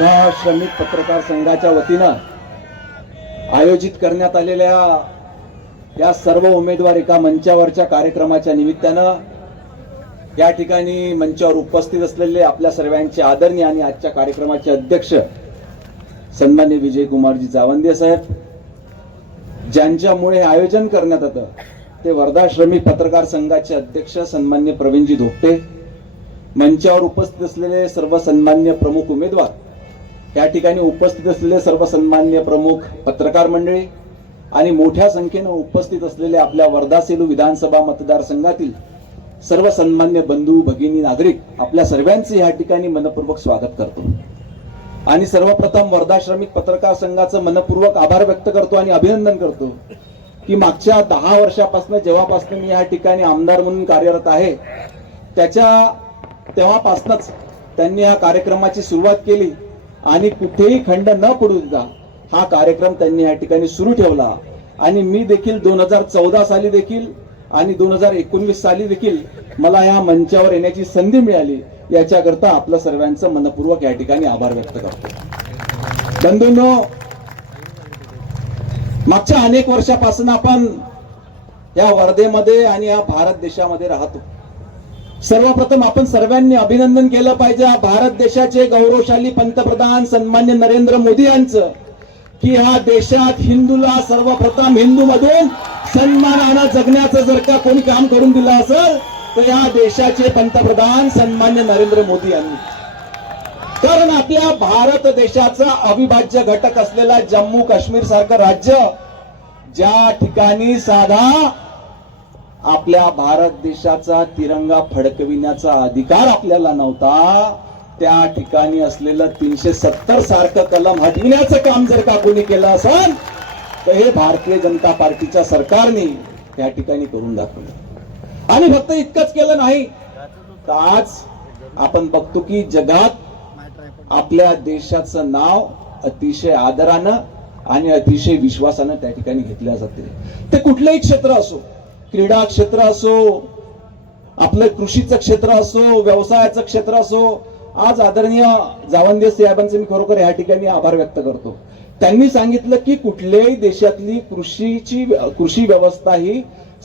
वर्धा श्रमिक पत्रकार संघाच्या वतीनं आयोजित करण्यात आलेल्या या सर्व उमेदवार एका मंचावरच्या कार्यक्रमाच्या निमित्तानं या ठिकाणी मंचावर उपस्थित असलेले आपल्या सर्वांचे आदरणीय आणि आजच्या कार्यक्रमाचे अध्यक्ष सन्मान्य विजय कुमारजी जावंदे साहेब ज्यांच्यामुळे हे आयोजन करण्यात आलं ते वर्धा श्रमिक पत्रकार संघाचे अध्यक्ष सन्मान्य प्रवीणजी धोपटे मंचावर उपस्थित असलेले सर्व सन्मान्य प्रमुख उमेदवार या ठिकाणी उपस्थित असलेले सर्व सन्मान्य प्रमुख पत्रकार मंडळी आणि मोठ्या संख्येनं उपस्थित असलेले आपल्या वर्धा सेलू विधानसभा मतदारसंघातील सर्व सन्मान्य बंधू भगिनी नागरिक आपल्या सर्वांचे या ठिकाणी मनपूर्वक स्वागत करतो. आणि सर्वप्रथम वर्धा श्रमिक पत्रकार संघाचं मनपूर्वक आभार व्यक्त करतो आणि अभिनंदन करतो की मागच्या दहा वर्षापासून जेव्हापासून मी या ठिकाणी आमदार म्हणून कार्यरत आहे त्याच्या तेव्हापासूनच त्यांनी या कार्यक्रमाची सुरुवात केली. आणि कुठेही खंड न पडू देता हा कार्यक्रम त्यांनी या ठिकाणी सुरू ठेवला. आणि मी देखील दोन हजार चौदा साली देखील आणि दोन हजार एकोणवीस साली देखील मला या मंचावर येण्याची संधी मिळाली. याच्याकरता आपलं सर्वांचं मनपूर्वक या ठिकाणी आभार व्यक्त करतो. बंधूंनो मागच्या अनेक वर्षापासून आपण या वर्धेमध्ये आणि या भारत देशामध्ये राहतो. सर्वप्रथम आपण सर्वांनी अभिनंदन केलं पाहिजे. भारत देशाचे गौरवशाली पंतप्रधान सन्मान्य नरेंद्र मोदी यांचं. की ह्या देशात हिंदूला सर्वप्रथम हिंदू मधून सन्मानानं जगण्याचं जर का कोणी काम करून दिलं असेल तर या देशाचे पंतप्रधान सन्मान्य नरेंद्र मोदी यांनी. कारण आपल्या भारत देशाचा अविभाज्य घटक असलेला जम्मू काश्मीर सारखं राज्य ज्या ठिकाणी साधा आपल्या भारत देशाचा तिरंगा फडकविण्याचा अधिकार आपल्याला नव्हता. त्या ठिकाणी असलेलं तीनशे सत्तर सारखं कलम हटविण्याचं काम जर का कोणी केलं असेल तर हे भारतीय जनता पार्टीच्या सरकारने त्या ठिकाणी करून दाखवलं. आणि फक्त इतकंच केलं नाही तर आज आपण बघतो की जगात आपल्या देशाचं नाव अतिशय आदरानं आणि अतिशय विश्वासानं त्या ठिकाणी घेतल्या जाते. ते कुठलंही क्षेत्र असो क्रीडा क्षेत्र असो आपलं कृषीचं क्षेत्र असो व्यवसायाचं क्षेत्र असो आज आदरणीय जावंदे साहेबांचे मी खरोखर या ठिकाणी आभार व्यक्त करतो. त्यांनी सांगितलं की कुठल्याही देशातली कृषीची कृषी व्यवस्था ही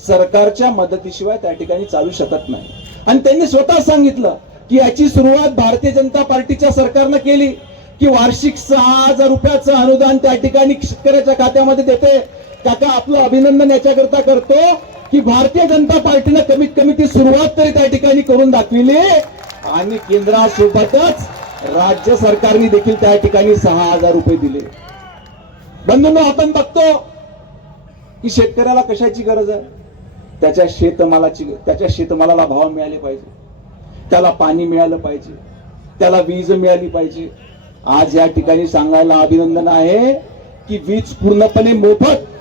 सरकारच्या मदतीशिवाय त्या ठिकाणी चालू शकत नाही. आणि त्यांनी स्वतः सांगितलं की याची सुरुवात भारतीय जनता पार्टीच्या सरकारनं केली की वार्षिक सहा हजार रुपयाचं अनुदान त्या ठिकाणी शेतकऱ्याच्या खात्यामध्ये देते काका आपलं अभिनंदन याच्याकरता करतो. की भारतीय जनता पार्टीनं कमीत कमी ती सुरुवात तरी त्या ठिकाणी करून दाखविली. आणि केंद्रासोबतच राज्य सरकारने देखील त्या ठिकाणी सहा हजार रुपये दिले. बंधूंनो आपण बघतो की शेतकऱ्याला कशाची गरज आहे? त्याच्या शेतमालाची त्याच्या शेतमालाला भाव मिळाले पाहिजे. त्याला पाणी मिळालं पाहिजे. त्याला वीज मिळाली पाहिजे. आज या ठिकाणी सांगायला अभिनंदन आहे की वीज पूर्णपणे मोफत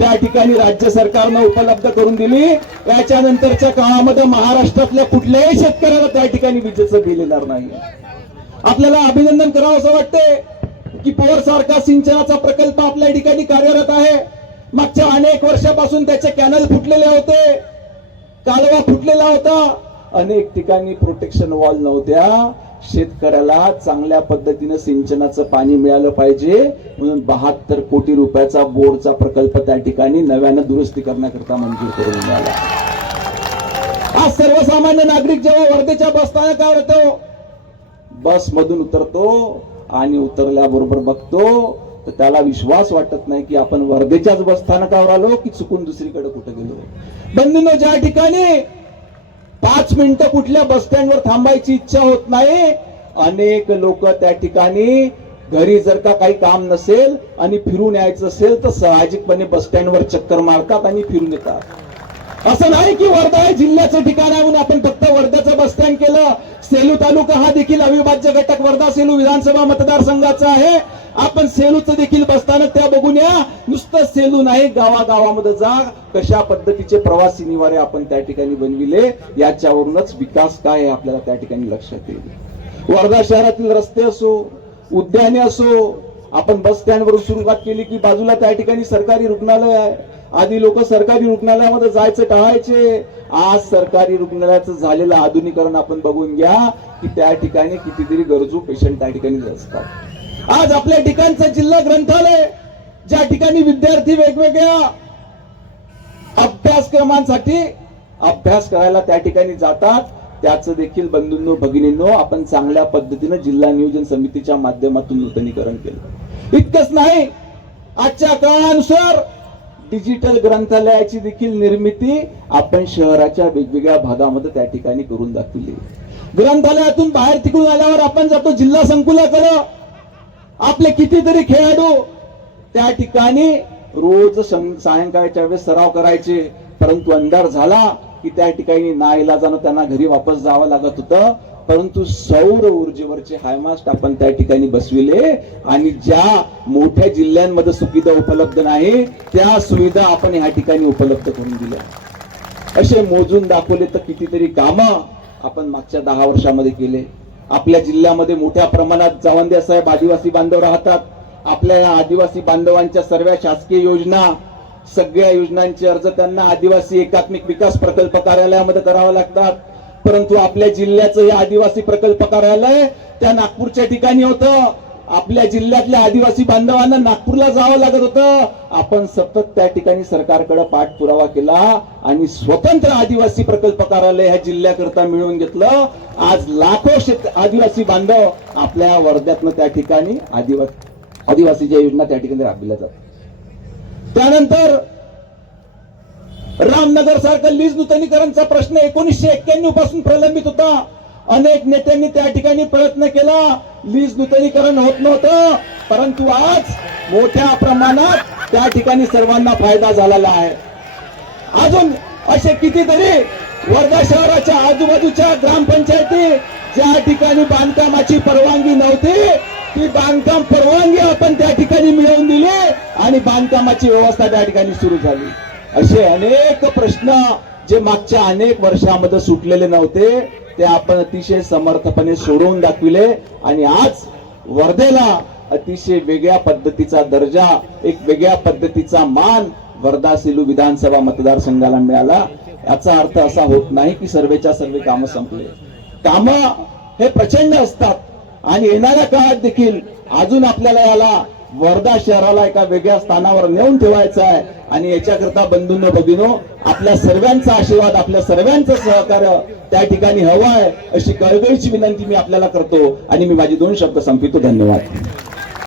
त्या ठिकाणी राज्य सरकारनं उपलब्ध करून दिली. याच्यानंतरच्या काळामध्ये महाराष्ट्रातल्या कुठल्याही शेतकऱ्याला त्या ठिकाणी विजेचं बिल येणार नाही. आपल्याला अभिनंदन करावं असं वाटतंय की पवार सारखा सिंचनाचा प्रकल्प आपल्या ठिकाणी कार्यरत आहे. मागच्या अनेक वर्षापासून त्याचे कॅनल फुटलेले होते. कालवा फुटलेला होता. अनेक ठिकाणी प्रोटेक्शन वॉल नव्हत्या. शेतकऱ्याला चांगल्या पद्धतीनं सिंचनाचं पाणी मिळालं पाहिजे. म्हणून बहात्तर कोटी रुपयाचा बोरचा प्रकल्प त्या ठिकाणी नव्यानं दुरुस्ती करण्याकरता मंजूर करून मिळाला. आज सर्वसामान्य नागरिक जेव्हा वर्धेच्या बसस्थानकावर येतो बस मधून उतरतो आणि उतरल्याबरोबर बघतो तर त्याला विश्वास वाटत नाही की आपण वर्धेच्याच बस स्थानकावर आलो की चुकून दुसरीकडे कुठे गेलो. बंधून ज्या ठिकाणी पाच मिनिटं कुठल्या बस स्टँडवर थांबायची इच्छा होत नाही. अनेक लोक त्या ठिकाणी घरी जर का काही काम नसेल आणि फिरून यायचं असेल तर साहजिकपणे बस स्टँडवर चक्कर मारतात आणि फिरून येतात. असं नाही की वर्धा हे जिल्ह्याचं ठिकाण आहे म्हणून आपण फक्त वर्ध्याचं बस स्टँड केलं. सेलू तालुका हा देखील अविभाज्य घटक. वर्धा सेलू विधानसभा मतदारसंघाचा आहे. आपण सेलूचं देखील बसताना त्या बघून सेलू नाही गावागावामध्ये जा. कशा पद्धतीचे प्रवासी निवारे आपण त्या ठिकाणी बनविले याच्यावरूनच विकास काय आहे आपल्याला त्या ठिकाणी लक्षात येईल. वर्धा शहरातील रस्ते असो उद्याने असो आपण बस स्टँडवरून सुरुवात केली की बाजूला त्या ठिकाणी सरकारी रुग्णालय आहे. आधी लोक सरकारी रुग्णालयामध्ये जायचं टाळायचे. आज सरकारी रुग्णालयाचं झालेलं आधुनिकरण आपण बघून घ्या की त्या ठिकाणी कितीतरी गरजू पेशंट त्या ठिकाणी असतात. आज आपल्या ठिकाणचं जिल्हा ग्रंथालय या ठिकाणी विद्यार्थी वेगवेगळ्या अभ्यासक्रमांसाठी अभ्यास करायला त्या ठिकाणी जातात. त्याचं देखील बंधूंनो भगिनींनो आपण चांगल्या पद्धतीनं जिल्हा नियोजन समितीच्या माध्यमातून नूतनीकरण केलं. इतकंच नाही आजच्या काळानुसार डिजिटल ग्रंथालयाची देखील निर्मिती आपण शहराच्या वेगवेगळ्या भागामध्ये त्या ठिकाणी करून दाखवली. ग्रंथालयातून बाहेर तिकडून आल्यावर आपण जातो जिल्हा संकुलाकडं. आपले कितीतरी खेळाडू त्या ठिकाणी रोज सायंकाळच्या वेळेस सराव करायचे. परंतु अंधार झाला की त्या ठिकाणी नाईलाजानं त्यांना घरी वापस जावं लागत होतं. परंतु सौर ऊर्जेवरचे हायमास्ट आपण त्या ठिकाणी बसविले आणि ज्या मोठ्या जिल्ह्यांमध्ये सुविधा उपलब्ध नाही त्या सुविधा आपण ह्या ठिकाणी उपलब्ध करून दिल्या. असे मोजून दाखवले तर कितीतरी कामं आपण मागच्या दहा वर्षामध्ये केले. आपल्या जिल्ह्यामध्ये मोठ्या प्रमाणात जावंदे साहेब आदिवासी बांधव राहतात. आपल्या या आदिवासी बांधवांच्या सर्व शासकीय योजना सगळ्या योजनांचे अर्ज त्यांना आदिवासी एकात्मिक विकास प्रकल्प कार्यालयामध्ये करावे लागतात. परंतु आपल्या जिल्ह्याचं हे आदिवासी प्रकल्प कार्यालय त्या नागपूरच्या ठिकाणी होतं. आपल्या जिल्ह्यातल्या आदिवासी बांधवांना नागपूरला जावं लागत होतं. आपण सतत त्या ठिकाणी सरकारकडे पाठपुरावा केला आणि स्वतंत्र आदिवासी प्रकल्प कार्यालय ह्या जिल्ह्याकरता मिळवून घेतलं. आज लाखो शेत आदिवासी बांधव आपल्या वर्ध्यातनं त्या ठिकाणी आदिवासी आदिवासीच्या योजना त्या ठिकाणी राबविल्या जातात. त्यानंतर रामनगर सारखं लीज नूतनीकरणचा प्रश्न एकोणीसशे एक्क्याण्णवपासून प्रलंबित होता. अनेक नेत्यांनी त्या ठिकाणी प्रयत्न केला. लीज नूतनीकरण होत नव्हतं परंतु आज मोठ्या प्रमाणात त्या ठिकाणी सर्वांना फायदा झालेला आहे. अजून असे कितीतरी वर्धा शहराच्या आजूबाजूच्या ग्रामपंचायती ज्या ठिकाणी बांधकामाची परवानगी नव्हती ती बांधकाम परवानगी आपण त्या ठिकाणी मिळवून दिली आणि बांधकामाची व्यवस्था त्या ठिकाणी सुरू झाली. असे अनेक प्रश्न जे मागच्या अनेक वर्षामध्ये सुटलेले नव्हते ते आपण अतिशय समर्थपणे सोडवून दाखविले आणि आज वर्धेला अतिशय वेगळ्या पद्धतीचा दर्जा एक वेगळ्या पद्धतीचा मान वर्धा सेलू विधानसभा मतदारसंघाला मिळाला. याचा अर्थ असा होत नाही की सर्वेच्या सर्व कामं संपले. कामं हे प्रचंड असतात. आणि येणाऱ्या काळात देखील अजून आपल्याला याला वर्धा शहराला एका वेगळ्या स्थानावर नेऊन ठेवायचं आहे. आणि याच्याकरता बंधूंनो भगिनो आपल्या सर्वांचा आशीर्वाद आपल्या सर्वांचं सहकार्य त्या ठिकाणी हवं आहे अशी कळकळीची विनंती मी आपल्याला करतो. आणि मी माझी दोन शब्द संपितो धन्यवाद.